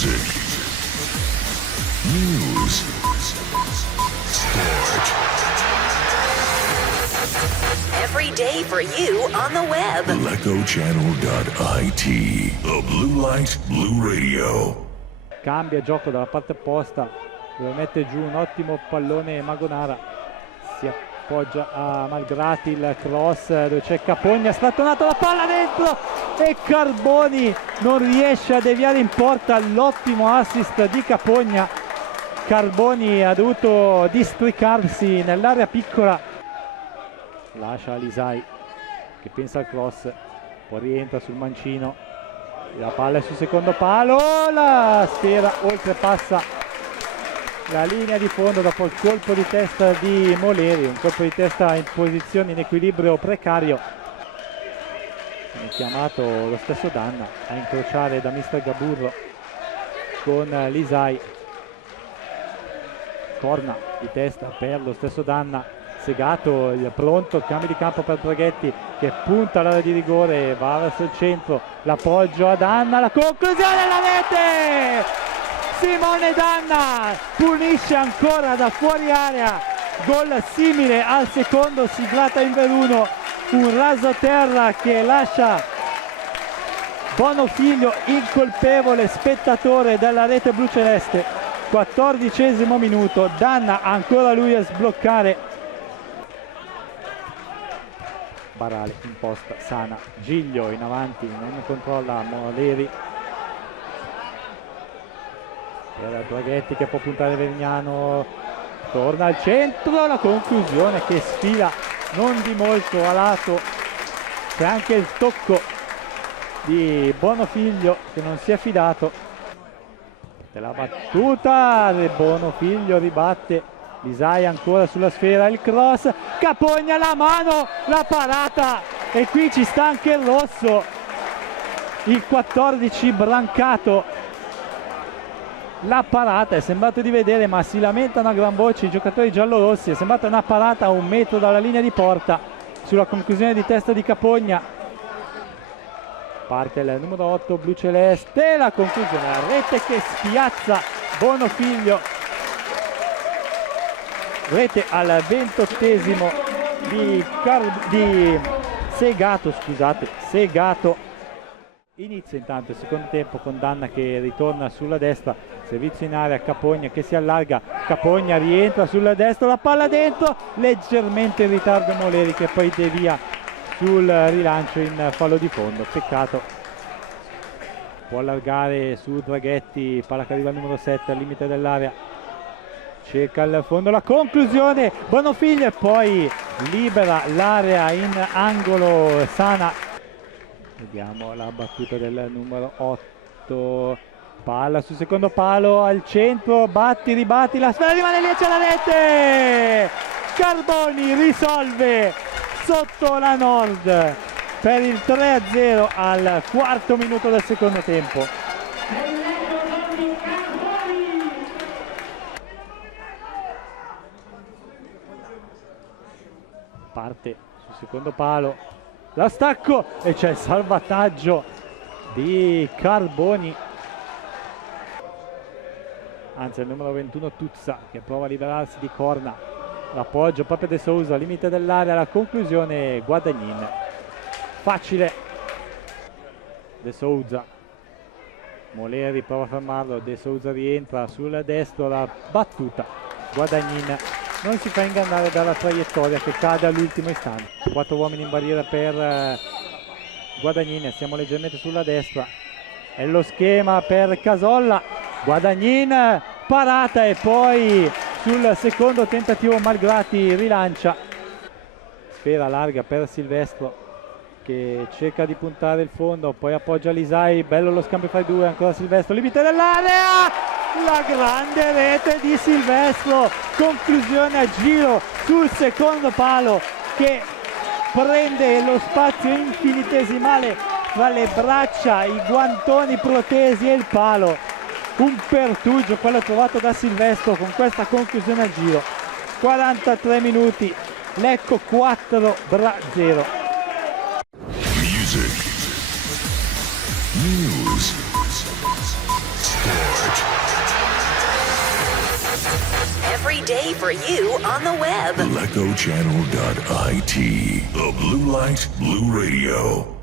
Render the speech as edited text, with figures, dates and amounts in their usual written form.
Music, news, sport. Every day for you on the web. LecoChannel.it, the Blue Light Blue Radio. Cambia gioco dalla parte opposta, dove mette giù un ottimo pallone Magonara, si appoggia a Malgrati, il cross dove c'è Capogna, strattonato la palla dentro e Carboni non riesce a deviare in porta. L'ottimo assist di Capogna. Carboni ha dovuto districarsi nell'area piccola, lascia Alisai che pensa al cross, poi rientra sul mancino, la palla è sul secondo palo, la sfera oltrepassa la linea di fondo dopo il colpo di testa di Moleri, un colpo di testa in posizione in equilibrio precario. È chiamato lo stesso Danna a incrociare da mister Gaburro con Lisai. Corna di testa per lo stesso Danna, Segato, il pronto, il cambio di campo per Draghetti che punta all'area di rigore, va verso il centro, l'appoggio a Danna, la conclusione della rete! Simone Danna punisce ancora da fuori area, gol simile al secondo siglato in Veruno, un rasoterra che lascia Bonofiglio incolpevole spettatore della rete blu celeste. 14° minuto, Danna ancora lui a sbloccare. Barale imposta, Sana, Giglio in avanti, non controlla Moleri. Era Draghetti che può puntare Verignano, torna al centro, la conclusione che sfila non di molto a lato, c'è anche il tocco di Bonofiglio che non si è fidato della battuta, Bonofiglio ribatte, Lisai ancora sulla sfera, il cross, Capogna la mano, la parata e qui ci sta anche il rosso, il 14 Brancato. La parata è sembrato di vedere, ma si lamentano a gran voce i giocatori giallorossi, è sembrata una parata a 1 metro dalla linea di porta sulla conclusione di testa di Capogna. Parte il numero 8 blu celeste, la conclusione, la rete che spiazza Bonofiglio, rete al 28° di Segato, scusate, Segato. Inizia intanto il secondo tempo con Danna che ritorna sulla destra, servizio in area, Capogna che si allarga, Capogna rientra sulla destra, la palla dentro, leggermente in ritardo Moleri che poi devia sul rilancio in fallo di fondo, peccato. Può allargare su Draghetti, palla che arriva al numero 7 al limite dell'area, cerca il fondo, la conclusione, Bonofiglio e poi libera l'area in angolo Sana. Vediamo la battuta del numero 8, palla sul secondo palo al centro, batti, ribatti, la sfera rimane lì e c'è la rete! Carboni risolve sotto la Nord per il 3-0 al 4° minuto del secondo tempo. Parte sul secondo palo, la stacco e c'è il salvataggio di Carboni, anzi il numero 21 Tuzza che prova a liberarsi di Corna, l'appoggio proprio De Souza, limite dell'area, la conclusione Guadagnin, facile De Souza, Moleri prova a fermarlo, De Souza rientra sul destro, la battuta, Guadagnin non si fa ingannare dalla traiettoria che cade all'ultimo istante. 4 uomini in barriera per Guadagnin, siamo leggermente sulla destra, è lo schema per Casolla, Guadagnin parata e poi sul secondo tentativo Malgrati rilancia, sfera larga per Silvestro che cerca di puntare il fondo, poi appoggia Lisai, bello lo scambio fra i due, ancora Silvestro, limite dell'area, la grande rete di Silvestro, conclusione a giro sul secondo palo che prende lo spazio infinitesimale tra le braccia, i guantoni protesi e il palo, un pertugio quello trovato da Silvestro con questa conclusione a giro. 43 minuti, Lecco 4, Bra 0. Music, news, sport. every day for you on the web. LecoChannel.it. The Blue Light Blue Radio.